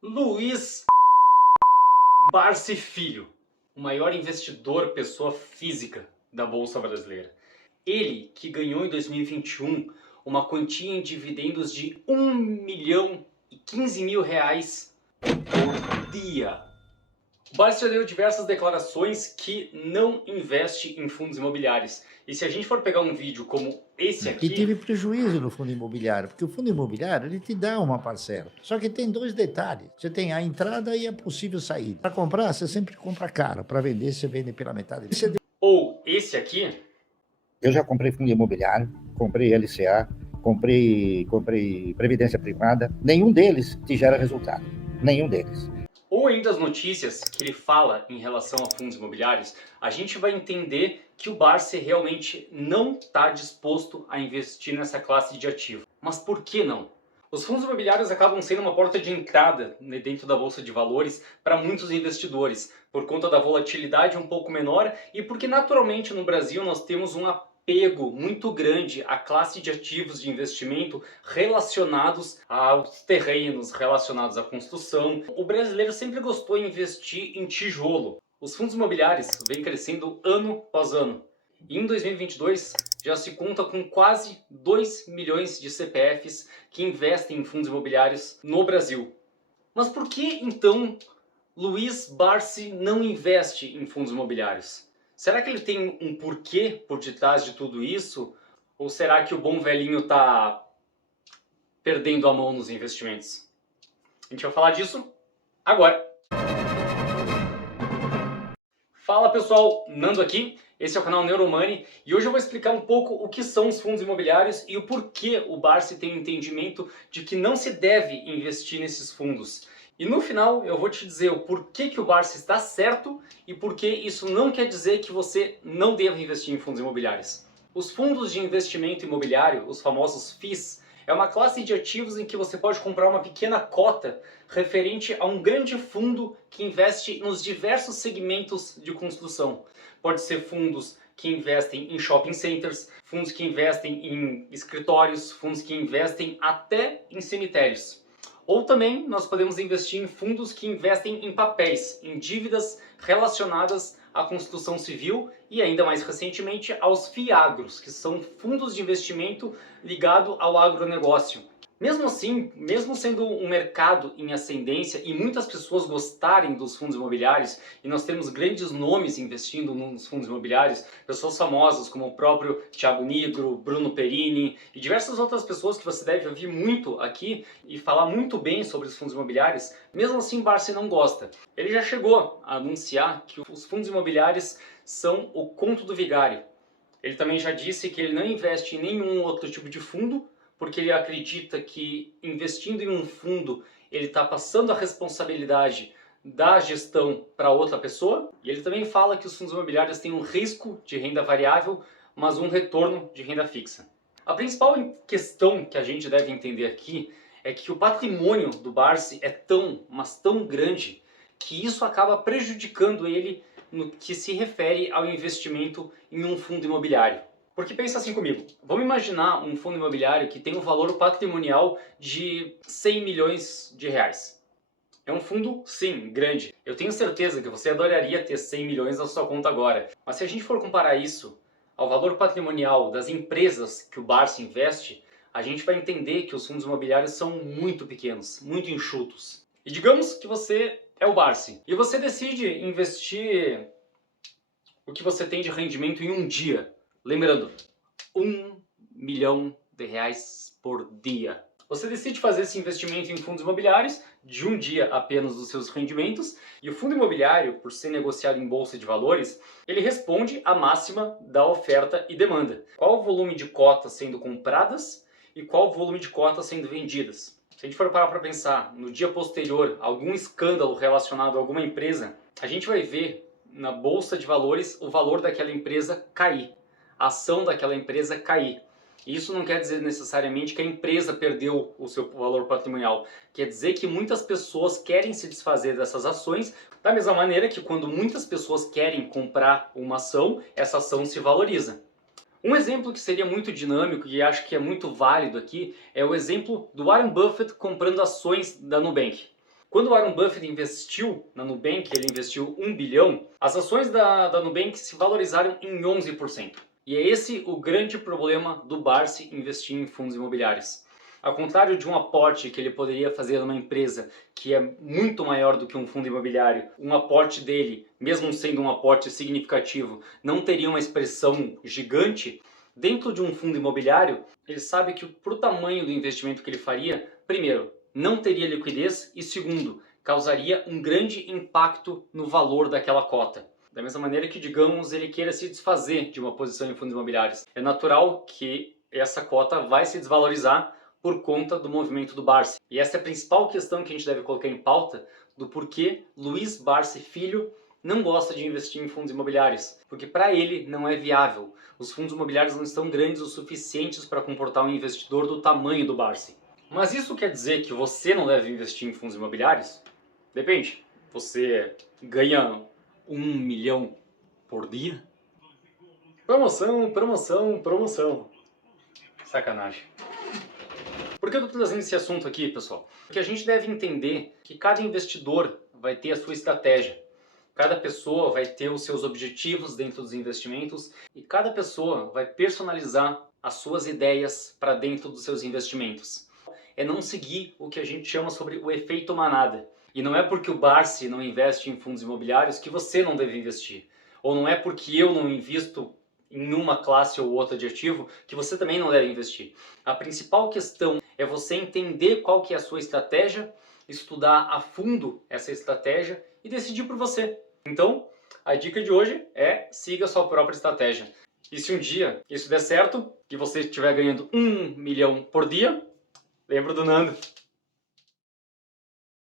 Luiz Barsi Filho, o maior investidor pessoa física da Bolsa Brasileira. Ele que ganhou em 2021 uma quantia em dividendos de 1.015.000 reais por dia. O Barsi já deu diversas declarações que não investe em fundos imobiliários. E se a gente for pegar um vídeo como esse E aqui, tive prejuízo no fundo imobiliário, porque o fundo imobiliário ele te dá uma parcela. Só que tem dois detalhes: você tem a entrada e a possível saída. Para comprar, você sempre compra caro, para vender, você vende pela metade. ou esse aqui, Eu já comprei fundo imobiliário, comprei LCA, comprei previdência privada. Nenhum deles te gera resultado. Nenhum deles. ou ainda as notícias que ele fala em relação a fundos imobiliários, a gente vai entender que o Barsi realmente não está disposto a investir nessa classe de ativo. Mas por que não? Os fundos imobiliários acabam sendo uma porta de entrada dentro da Bolsa de Valores para muitos investidores, por conta da volatilidade um pouco menor e porque naturalmente no Brasil nós temos um apego muito grande à classe de ativos de investimento relacionados aos terrenos, relacionados à construção. O brasileiro sempre gostou de investir em tijolo. Os fundos imobiliários vêm crescendo ano após ano. E em 2022 já se conta com quase 2 milhões de CPFs que investem em fundos imobiliários no Brasil. Mas por que então Luiz Barsi não investe em fundos imobiliários? Será que ele tem um porquê por detrás de tudo isso? Ou será que o bom velhinho está perdendo a mão nos investimentos? A gente vai falar disso agora. Fala pessoal, Nando aqui, esse é o canal Neuromoney e hoje eu vou explicar um pouco o que são os fundos imobiliários e o porquê o Barsi tem o entendimento de que não se deve investir nesses fundos. E no final eu vou te dizer o porquê que o Barsi está certo e porquê isso não quer dizer que você não deva investir em fundos imobiliários. Os fundos de investimento imobiliário, os famosos FIIs, é uma classe de ativos em que você pode comprar uma pequena cota referente a um grande fundo que investe nos diversos segmentos de construção. Pode ser fundos que investem em shopping centers, fundos que investem em escritórios, fundos que investem até em cemitérios. Ou também nós podemos investir em fundos que investem em papéis, em dívidas relacionadas à construção civil e ainda mais recentemente aos FIAGROS, que são fundos de investimento ligados ao agronegócio. Mesmo assim, mesmo sendo um mercado em ascendência e muitas pessoas gostarem dos fundos imobiliários, e nós temos grandes nomes investindo nos fundos imobiliários, pessoas famosas como o próprio Thiago Nigro, Bruno Perini e diversas outras pessoas que você deve ouvir muito aqui e falar muito bem sobre os fundos imobiliários, mesmo assim Barsi não gosta. Ele já chegou a anunciar que os fundos imobiliários são o conto do vigário. Ele também já disse que ele não investe em nenhum outro tipo de fundo, porque ele acredita que investindo em um fundo ele está passando a responsabilidade da gestão para outra pessoa. E ele também fala que os fundos imobiliários têm um risco de renda variável, mas um retorno de renda fixa. A principal questão que a gente deve entender aqui é que o patrimônio do Barsi é tão, mas tão grande, que isso acaba prejudicando ele no que se refere ao investimento em um fundo imobiliário. Porque pensa assim comigo, vamos imaginar um fundo imobiliário que tem um valor patrimonial de 100 milhões de reais. É um fundo, sim, grande. Eu tenho certeza que você adoraria ter 100 milhões na sua conta agora. Mas se a gente for comparar isso ao valor patrimonial das empresas que o Barsi investe, a gente vai entender que os fundos imobiliários são muito pequenos, muito enxutos. E digamos que você é o Barsi e você decide investir o que você tem de rendimento em um dia. Lembrando, 1 milhão de reais por dia. Você decide fazer esse investimento em fundos imobiliários de um dia apenas dos seus rendimentos e o fundo imobiliário, por ser negociado em bolsa de valores, ele responde à máxima da oferta e demanda. Qual o volume de cotas sendo compradas e qual o volume de cotas sendo vendidas? Se a gente for parar para pensar no dia posterior algum escândalo relacionado a alguma empresa, a gente vai ver na bolsa de valores o valor daquela empresa cair, a ação daquela empresa cair. Isso não quer dizer necessariamente que a empresa perdeu o seu valor patrimonial. Quer dizer que muitas pessoas querem se desfazer dessas ações, da mesma maneira que quando muitas pessoas querem comprar uma ação, essa ação se valoriza. Um exemplo que seria muito dinâmico e acho que é muito válido aqui é o exemplo do Warren Buffett comprando ações da Nubank. Quando o Warren Buffett investiu na Nubank, ele investiu 1 bilhão, as ações da Nubank se valorizaram em 11%. E é esse o grande problema do Barsi investir em fundos imobiliários. Ao contrário de um aporte que ele poderia fazer numa empresa que é muito maior do que um fundo imobiliário, um aporte dele, mesmo sendo um aporte significativo, não teria uma expressão gigante. Dentro de um fundo imobiliário, ele sabe que para o tamanho do investimento que ele faria, primeiro, não teria liquidez e segundo, causaria um grande impacto no valor daquela cota. Da mesma maneira que, digamos, ele queira se desfazer de uma posição em fundos imobiliários. É natural que essa cota vai se desvalorizar por conta do movimento do Barsi. E essa é a principal questão que a gente deve colocar em pauta do porquê Luiz Barsi Filho não gosta de investir em fundos imobiliários. Porque para ele não é viável. Os fundos imobiliários não estão grandes o suficientes para comportar um investidor do tamanho do Barsi. Mas isso quer dizer que você não deve investir em fundos imobiliários? Depende. Você ganha 1 milhão por dia? Promoção, promoção, promoção. Sacanagem. Por que eu estou trazendo esse assunto aqui, pessoal? Porque a gente deve entender que cada investidor vai ter a sua estratégia. Cada pessoa vai ter os seus objetivos dentro dos investimentos e cada pessoa vai personalizar as suas ideias para dentro dos seus investimentos. É não seguir o que a gente chama sobre o efeito manada. E não é porque o Barsi não investe em fundos imobiliários que você não deve investir. Ou não é porque eu não invisto em uma classe ou outra de ativo que você também não deve investir. A principal questão é você entender qual que é a sua estratégia, estudar a fundo essa estratégia e decidir por você. Então, a dica de hoje é siga a sua própria estratégia. E se um dia isso der certo, e você estiver ganhando 1 milhão por dia, lembra do Nando.